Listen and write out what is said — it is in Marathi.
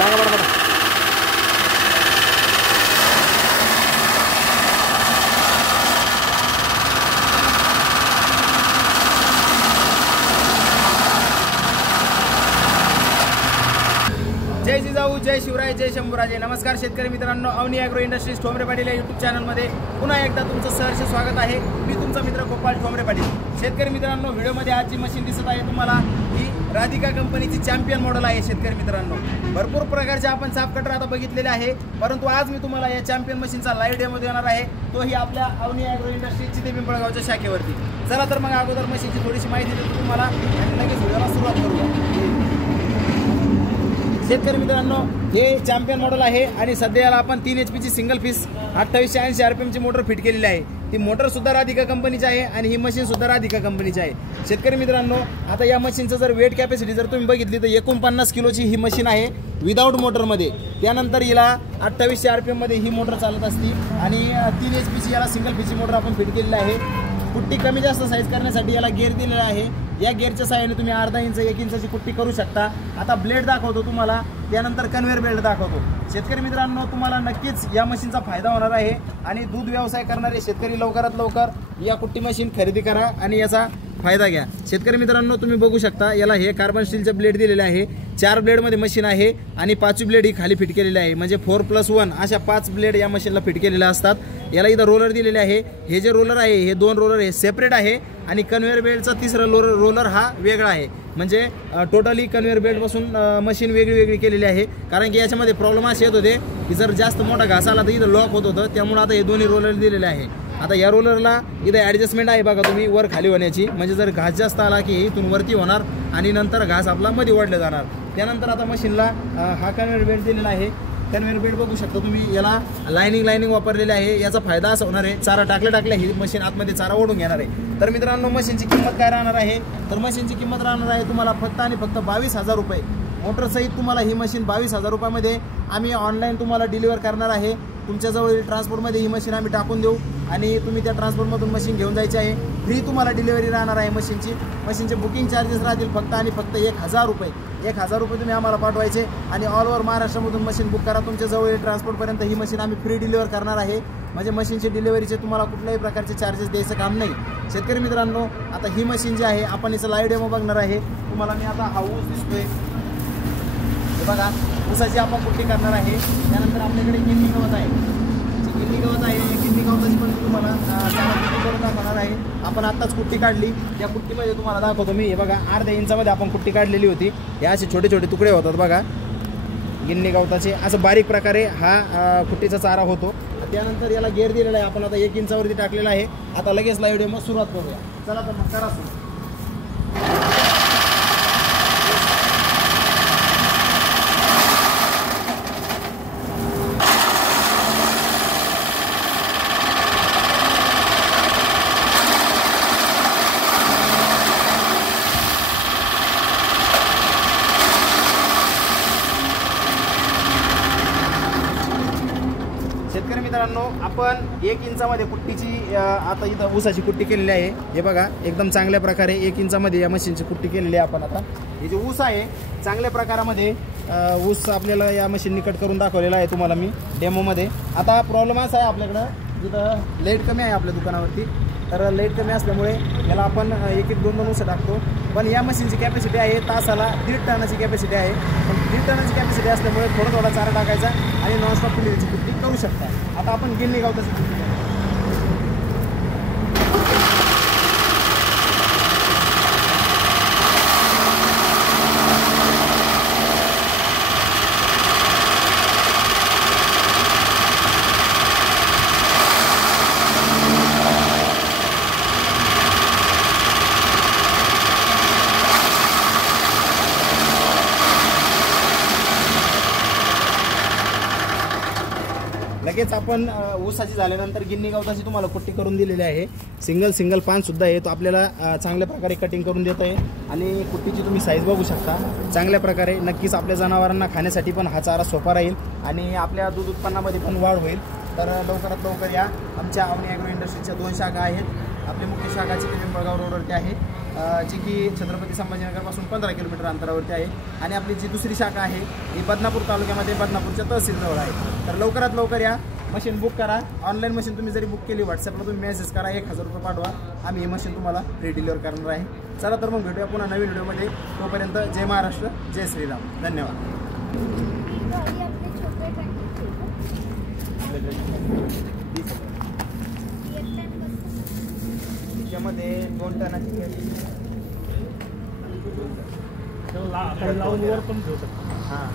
सांगा बरं. जय जिजाऊ, जय शिवराय, जय शंभूराजे. नमस्कार शेतकरी मित्रांनो, अवनी ॲग्रो इंडस्ट्रीज ठोंबरे पाटील या यूट्यूब चॅनलमध्ये पुन्हा एकदा तुमचं सहर्ष स्वागत आहे. मी तुमचा मित्र गोपाल ठोंबरे पाटील. शेतकरी मित्रांनो, व्हिडिओमध्ये आज जी मशीन दिसत आहे तुम्हाला ही राधिका कंपनीची चॅम्पियन मॉडेल आहे. शेतकरी मित्रांनो, भरपूर प्रकारचे आपण साफ कटर आता बघितलेले आहे, परंतु आज मी तुम्हाला या चॅम्पियन मशीनचा लाईव्ह डेमो देणार आहे, तोही आपल्या अवनी ॲग्रो इंडस्ट्रीजची ते पिंपळगावच्या शाखेवरती. चला तर मग अगोदर मशीनची थोडीशी माहिती देतो तुम्हाला आणि लगेच व्हिडिओला सुरुवात करूया. शेतकरी मित्रांनो, हे चॅम्पियन मॉडेल आहे आणि सध्याला आपण 3 HP ची सिंगल पीस 2880 RPM ची मोटर फिट केलेली आहे. ती मोटर सुद्धा राधिका कंपनीची आहे आणि ही मशीन सुद्धा राधिका कंपनीची आहे. शेतकरी मित्रांनो, आता या मशीनचं जर वेट कॅपॅसिटी जर तुम्ही बघितली तर 49 किलोची ही मशीन आहे विदाऊट मोटरमध्ये. त्यानंतर हिला 2800 RPM मध्ये ही मोटर चालत असते आणि 3 HP ची याला सिंगल पीसची मोटर आपण फिट केलेली आहे. कुट्टी कमी जास्त साईज करण्यासाठी याला गेअर दिलेला आहे. या गेअरच्या साहाय्याने तुम्ही अर्धा इंच 1 इंचाची कुट्टी करू शकता. आता ब्लेड दाखवतो तुम्हाला, त्यानंतर कन्व्हेअर बेल्ट दाखवतो. शेतकरी मित्रांनो, तुम्हाला नक्कीच या मशीनचा फायदा होणार आहे आणि दूध व्यवसाय करणारे शेतकरी लवकरात लवकर या कुट्टी मशीन खरेदी करा आणि याचा फायदा घ्या. शेतकरी मित्रांनो, तुम्ही बघू शकता याला हे कार्बन स्टीलचे ब्लेड दिलेले आहे. 4 ब्लेडमध्ये मशीन आहे आणि 5वी ब्लेड ही खाली फिट केलेली आहे. म्हणजे 4+1 अशा 5 ब्लेड या मशीनला फिट केलेल्या असतात. याला इथं रोलर दिलेले आहे. हे जे रोलर आहे हे 2 रोलर हे सेपरेट आहे आणि कन्व्हेअर बेल्टचा 3रा रोलर हा वेगळा आहे. म्हणजे टोटली कन्व्हेअर बेल्टपासून मशीन वेगळी केलेली आहे. कारण की याच्यामध्ये प्रॉब्लेम असे येत होते की जर जास्त मोठा घास आला तर इथं लॉक होत होतं. त्यामुळे आता हे दोन्ही रोलर दिलेले आहे. आता या रोलरला इथं ॲडजस्टमेंट आहे बघा तुम्ही वर खाली होण्याची. म्हणजे जर घास जास्त आला की इथून वरती होणार आणि नंतर घास आपला मध्ये वाढला जाणार. त्यानंतर आता मशीनला हा कन्व्हेअर बेल्ट दिलेला आहे. कन्व्हेअर बेल्ट बघू शकता तुम्ही, याला लायनिंग वापरलेली आहे. याचा फायदा असा होणार आहे, चारा टाकल्या ही मशीन आतमध्ये चारा ओढून घेणार आहे. तर मित्रांनो, मशीनची किंमत काय राहणार आहे, तर मशीनची किंमत राहणार आहे तुम्हाला फक्त आणि फक्त 22,000 रुपये. मोटरसहित तुम्हाला ही मशीन 22,000 रुपयामध्ये आम्ही ऑनलाईन तुम्हाला डिलिव्हर करणार आहे. तुमच्याजवळ ट्रान्सपोर्टमध्ये ही मशीन आम्ही टाकून देऊ आणि तुम्ही त्या ट्रान्सपोर्टमधून मशीन घेऊन जायची आहे. फ्री तुम्हाला डिलिव्हरी राहणार आहे मशीनची. मशीनचे बुकिंग चार्जेस राहतील फक्त आणि फक्त 1,000 रुपये. 1,000 रुपये तुम्ही आम्हाला पाठवायचे आणि ऑल ओव्हर महाराष्ट्रामधून मशीन बुक करा. तुमच्याजवळ ट्रान्सपोर्टपर्यंत ही मशीन आम्ही फ्री डिलिव्हर करणार आहे. म्हणजे मशीनची डिलिव्हरीचे तुम्हाला कुठल्याही प्रकारचे चार्जेस द्यायचं काम नाही. शेतकरी मित्रांनो, आता ही मशीन जी आहे आपण हिचं लाईव्ह डेमो बघणार आहे. तुम्हाला मी आता हा ऊस दिसतोय बघा, ऊसाची आपण कुट्टी करणार आहे. त्यानंतर आपल्याकडे गिन्नी गवत आहे. गिन्नी गवताची पण तुम्हाला कुट्टी करून दाखवणार आहे. आपण आत्ताच कुट्टी काढली. त्या कुट्टीमध्ये तुम्हाला दाखवतो मी. हे बघा, अर्ध्या इंचामध्ये आपण कुट्टी काढलेली होती. हे असे छोटे तुकडे होतात बघा गिन्नी गवताचे. असं बारीक प्रकारे हा कुट्टीचा चारा होतो. त्यानंतर याला गेअर दिलेला आहे. आपण आता 1 इंचावरती टाकलेला आहे. आता लगेच लाईव्ह डेमो सुरुवात करूया. चला तर मग करा सुरू. शेतकरी मित्रांनो, आपण 1 इंचामध्ये कुट्टीची आता इथं ऊसाची कुट्टी केलेली आहे. हे बघा, एकदम चांगल्या प्रकारे 1 इंचामध्ये या मशीनची कुट्टी केलेली आहे आपण. आता हे जे ऊस आहे चांगल्या प्रकारामध्ये ऊस आपल्याला या मशीननी कट करून दाखवलेला आहे तुम्हाला मी डेमोमध्ये. आता प्रॉब्लेम असा आहे आपल्याकडं, जिथं लाईट कमी आहे आपल्या दुकानावरती, तर लाईट कमी असल्यामुळे याला आपण 1-2 ऊस टाकतो. पण या मशीनची कॅपॅसिटी आहे तासाला 1.5 टनाची कॅपॅसिटी आहे. पण 1.5 टनाची कॅपॅसिटी असल्यामुळे थोडा चारा टाकायचा आणि नॉनस्टॉप पिलीची कुट्टी करू शकता. आता आपण गिन्नी गवताची कुट्टी करू. लगेच आपण ऊसाची झाल्यानंतर गिन्नी गवताची तुम्हाला कुट्टी करून दिलेली आहे. सिंगल पान सुद्धा आहे, तो आपल्याला चांगल्या प्रकारे कटिंग करून देत आहे. आणि कुट्टीची तुम्ही साईज बघू शकता चांगल्या प्रकारे. नक्कीच आपल्या जनावरांना खाण्यासाठी पण हा चारा सोपा राहील आणि आपल्या दूध उत्पन्नामध्ये पण वाढ होईल. तर लवकरात लवकर या. आमच्या अवनी ॲग्रो इंडस्ट्रीच्या 2 शाखा आहेत. आपली मुख्य शाखाची पिंपळगाव रोडवरती आहे. जी की छत्रपती संभाजीनगरपासून 15 किलोमीटर अंतरावरती आहे. आणि आपली जी दुसरी शाखा आहे ही बदनापूर तालुक्यामध्ये बदनापूरच्या तहसीलजवळ आहे. तर लवकरात लवकर या, मशीन बुक करा. ऑनलाईन मशीन तुम्ही जरी बुक केली व्हॉट्सअपला तुम्ही मेसेज करा, 1000 रुपये पाठवा, आम्ही ही मशीन तुम्हाला फ्री डिलिव्हर करणार आहे. चला तर मग भेटूया पुन्हा नवीन व्हिडिओमध्ये. तोपर्यंत जय महाराष्ट्र, जय श्रीराम, धन्यवाद. त्याच्यामध्ये 2 टनाची लावून वर पण ठेवू शकतो. हां